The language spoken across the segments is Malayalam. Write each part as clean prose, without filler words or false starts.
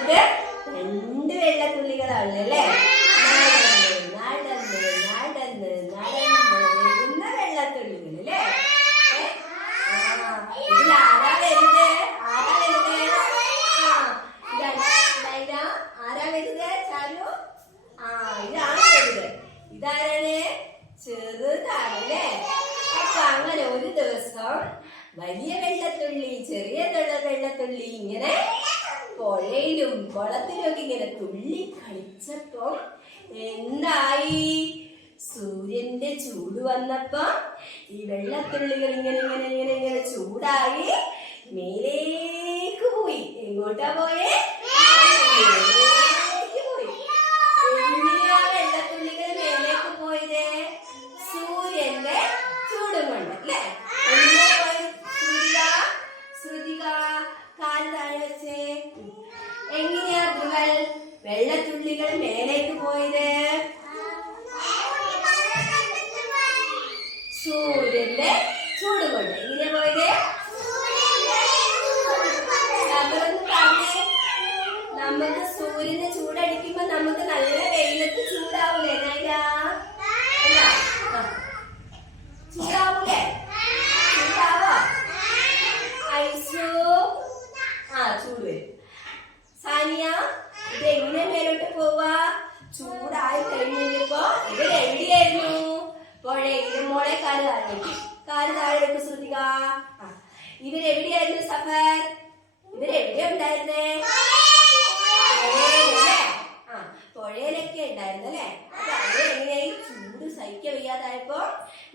രണ്ട് വെള്ളത്തുള്ളികളാണല്ലേ. നടന്ന് നടന്ന് നടന്ന് വരുന്ന വെള്ളത്തുള്ളികൾ അല്ലേ. ഇതിൽ ആരാ വരുന്നത്? ആരാ വരുന്നത്? ആരാ വരുന്നത്? ചാലു. ഇതാണ് വരുന്നത്. ഇതാരാണ്? ചെറുതാണല്ലേ. അപ്പൊ അങ്ങനെ ഒരു ദിവസം വലിയ വെള്ളത്തുള്ളി ചെറിയ വെള്ളത്തുള്ളി ഇങ്ങനെ പുഴയിലും കുളത്തിലും ഒക്കെ ഇങ്ങനെ തുള്ളി കളിച്ചപ്പോ എന്തായി? സൂര്യന്റെ ചൂട് വന്നപ്പോ ഈ വെള്ളത്തുള്ളികൾ ഇങ്ങനെ ഇങ്ങനെ ഇങ്ങനെ ഇങ്ങനെ ചൂടായി മേലേക്ക് പോയി. എങ്ങോട്ടാ പോയേ? മേലേക്ക് പോയി. എങ്ങനെയാ വെള്ളത്തുള്ളികൾ മേലേക്ക് പോയത്? സൂര്യന്റെ ചൂട് കൊണ്ട് അല്ലേ. എങ്ങനെയാ വെള്ളത്തുള്ളികൾ മേലേക്ക് പോയത്? സൂര്യന്റെ ചൂട് കൊണ്ട്. എങ്ങനെയാ പോയത്? നമുക്ക് സൂര്യന്റെ ചൂടടിക്കുമ്പോ നമുക്ക് നല്ല വെയിലത്ത് ചൂടാവൂലേ? ചൂടാവൂലേ? ചൂടാവോ? ഐസു ചൂട് വരും. സാനിയ, ഇത് എങ്ങനെ മേലോട്ട് പോവാ? ചൂടായി കഴിഞ്ഞപ്പോ ഇത് എവിടെയായിരുന്നു? പുഴയിലും. മോളെ കാല് താഴെ വെക്ക് ശ്രദ്ധിക്ക. ഇവരെവിടെയായിരുന്നു സഫർ? ഇവരെവിടെയാ ഉണ്ടായിരുന്നേ? പുഴയിലൊക്കെ ഉണ്ടായിരുന്നല്ലേ. അപ്പൊ അവിടെ എങ്ങനെയായി? ചൂട് സഹിക്കാൻ വയ്യാതായപ്പോ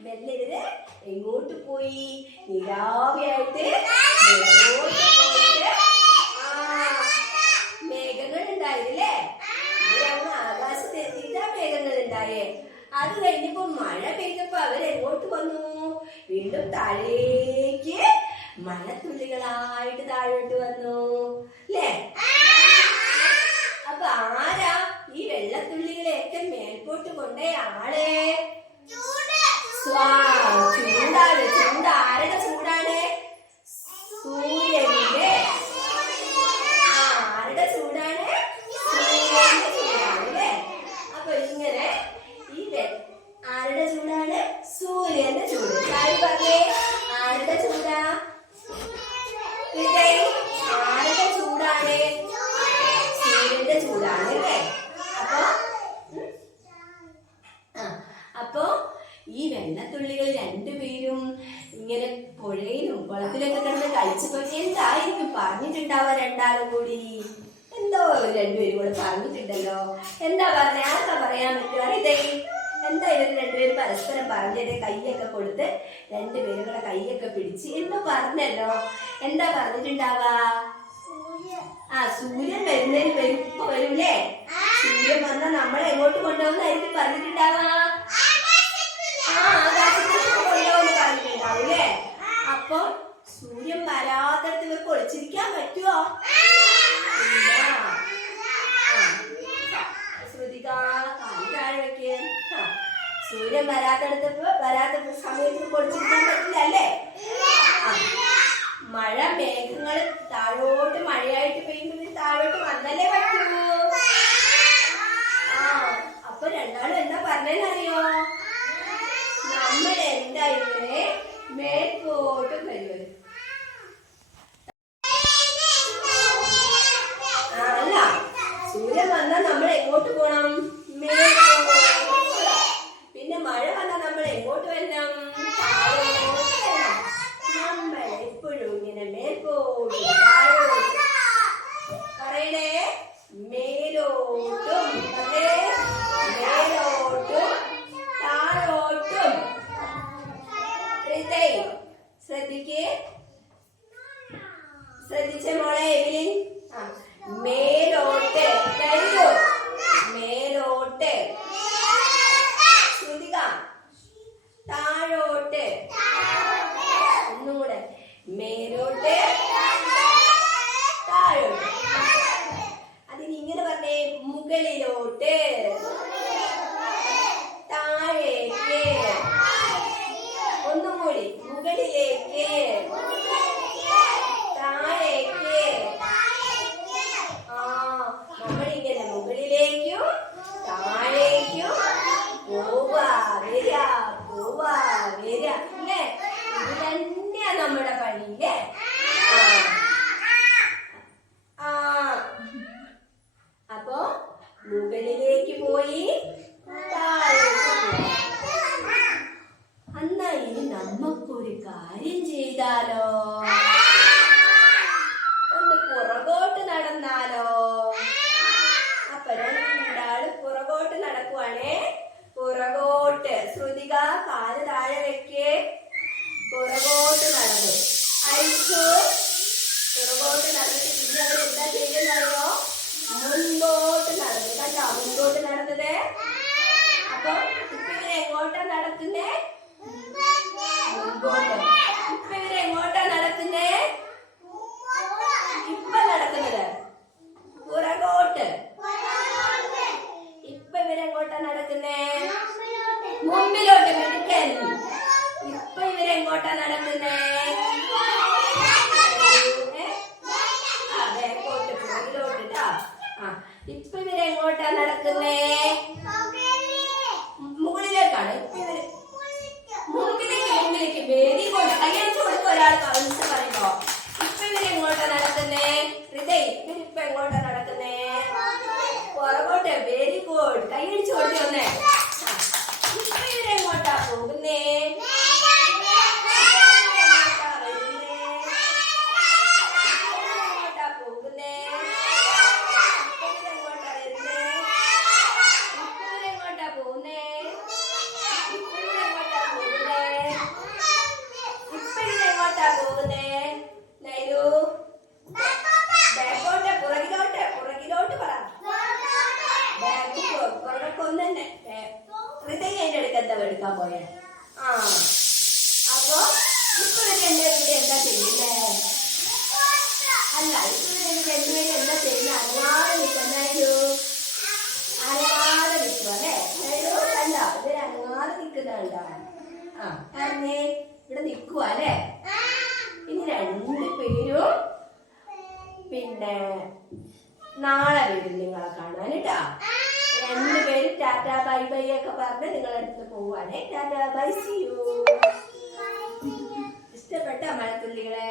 മെല്ലെ ഇവര് എങ്ങോട്ട് പോയി? നിലാവിയായിട്ട് മേഘങ്ങൾ ഉണ്ടായിരുന്നില്ലേ. ഇവരങ്ങ് ആകാശത്ത് എത്തിയിട്ടാ മേഘങ്ങൾ ഉണ്ടായേ. അത് കഴിഞ്ഞപ്പോ മഴ പെയ്തപ്പോ അവരെങ്ങോട്ട് വന്നു? വീണ്ടും താഴേക്ക് മഴത്തുള്ളികളായിട്ട് താഴോട്ട് വന്നു അല്ലേ. അപ്പൊ ആരാ ഈ വെള്ളത്തുള്ളികളെയൊക്കെ മേൽപോട്ട് കൊണ്ടേ ആളെ? ചൂടാണ്. ചൂട് ആരുടെ ചൂടാണ്? സൂര്യന്റെ. ആരുടെ ചൂടാണ്? സൂര്യന്റെ ചൂടാണ് അല്ലേ. അപ്പൊ ഇങ്ങനെ ഈ ആരുടെ ചൂടാണ്? സൂര്യന്റെ ചൂട്. കാര്യം പറഞ്ഞേ, ആരുടെ ചൂടാ? ആരുടെ ചൂടാണ്? സൂര്യന്റെ ചൂടാണ് അല്ലേ. അപ്പൊ ഈ വെള്ളത്തുള്ളികൾ രണ്ടുപേരും ഇങ്ങനെ പുഴയിലും കുളത്തിലൊക്കെ കിടന്ന് കളിച്ചപ്പോ എന്തായിരിക്കും പറഞ്ഞിട്ടുണ്ടാവുക? രണ്ടാളും കൂടി എന്തോ രണ്ടുപേരും കൂടെ പറഞ്ഞിട്ടുണ്ടല്ലോ. എന്താ പറഞ്ഞ? ആർക്കാ പറയാൻ പറ്റുക? ഇതേ എന്താ ഇവർ രണ്ടുപേരും പരസ്പരം പറഞ്ഞത്? കൈയൊക്കെ കൊടുത്ത് രണ്ടുപേരും കൂടെ കൈയൊക്കെ പിടിച്ച് എന്തോ പറഞ്ഞല്ലോ. എന്താ പറഞ്ഞിട്ടുണ്ടാവുക? സൂര്യൻ വരുന്നതിന് ഇപ്പൊ വരൂലേ. സൂര്യൻ വന്നാൽ നമ്മളെ എങ്ങോട്ട് കൊണ്ടുപോകുന്നായിരിക്കും പറഞ്ഞിട്ടുണ്ടാവുക? ആകാശത്തേക്ക് കൊണ്ടുപോകുന്നു പറഞ്ഞിട്ടുണ്ടാവൂലേ. അപ്പൊ സൂര്യൻ വരാത്തടത്ത് ഇവർക്ക് ഒളിച്ചിരിക്കാൻ പറ്റുമോ? ശ്രദ്ധിക്കാ. താഴെ വെക്ക്. സൂര്യൻ വരാത്ത സമയത്ത് ഒളിച്ചിരിക്കാൻ പറ്റില്ല അല്ലേ. മഴ മേഘങ്ങൾ താഴോട്ട് മഴയായിട്ട് പെയ്യുമ്പോൾ താഴോട്ട് വന്നല്ലേ പറ്റൂ. അപ്പൊ രണ്ടാളും എന്താ പറഞ്ഞറിയോ? നമ്മൾ എന്താ ഇങ്ങനെ മേൽപോട്ട് വരുന്നത്? അല്ല, സൂര്യൻ വന്നാൽ നമ്മൾ എങ്ങോട്ട് പോണം? മേൽപോട്ട്. പിന്നെ മഴ വന്നാൽ നമ്മൾ എങ്ങോട്ട് വരണം? നമ്മൾ എപ്പോഴും ഇങ്ങനെ മേൽപോട്ട് താഴോട്ട് പറയണേ. മേലോട്ടും മേലോട്ടും താഴോട്ടും. ശ്രദ്ധിച്ചേ മോളെ എവിലിൻ. മേലോട്ട് കഴിയോ? മേലോട്ട്. ശ്രുതിക താഴോട്ട്. ഒന്നുകൂടെ. മേലോട്ട് താഴോട്ട്. അതിനിങ്ങനെ പറഞ്ഞേ. മുകളിലോട്ട് താഴേക്ക്. ഒന്നും കൂടി. മുകളിലേക്ക് താഴേക്ക്. ഇപ്പൊ ഇവരെങ്ങോട്ടാ നടക്കുന്നേ? മുകളിലേക്കാണ്. ഇപ്പൊ ഇവര് മുമ്പിലേക്ക് വെരി ഗുഡ്. കയ്യടിച്ചു കൊടുക്കും ഒരാൾ ആൻസർ പറയുമ്പോ. ഇപ്പൊ ഇവരെങ്ങോട്ടാ നടക്കുന്നേ? ഹൃദയ്, ഇവരിപ്പൊ എങ്ങോട്ടാ നടക്കുന്നേ? പുറകോട്ട്. Very good. കയ്യടിച്ചു കൊടുക്കുന്നേ. ഇപ്പൊ ഇവരെങ്ങോട്ടാ പോകുന്നേ? എടുക്കാൻ പോയേ. ആ അപ്പൊ ഇപ്പൊ രണ്ടുപേരും കൂടി എന്താ ചെയ്യുന്നേ? അല്ല, ഇപ്പൊ രണ്ടുപേരും എന്താ ചെയ്യുന്ന? അനങ്ങാതെ നിൽക്കുന്നായിരുന്നു. അനങ്ങാതെ നിൽക്കുക അല്ലേ? കണ്ട ഇവര് അനങ്ങാതെ നിൽക്കുന്നുണ്ടോ? ആ പറഞ്ഞേ, ഇവിടെ നിൽക്കുക അല്ലേ? ഇനി രണ്ടുപേരും പിന്നെ നാളെ വരും നിങ്ങളെ കാണാൻ കേട്ടാ. രണ്ടുപേരും ടാറ്റ ബൈ ബൈ ഒക്കെ പറഞ്ഞ് നിങ്ങളുടെ അടുത്ത് പോവാണേ. Tata bye, see you. ഇഷ്ടപ്പെട്ട മഴത്തുള്ളികളെ?